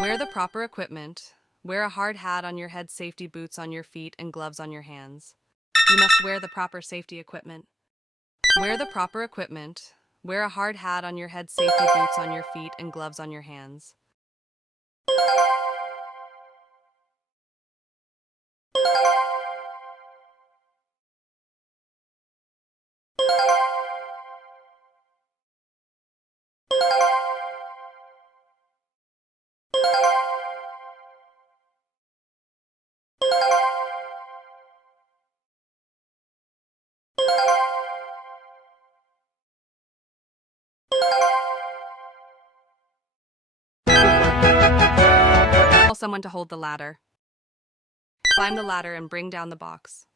Wear the proper equipment. Wear a hard hat on your head, safety boots on your feet, and gloves on your hands. You must wear the proper safety equipment. Wear the proper equipment. Wear a hard hat on your head, safety boots on your feet, and gloves on your hands. Tell someone to hold the ladder. Climb the ladder and bring down the box.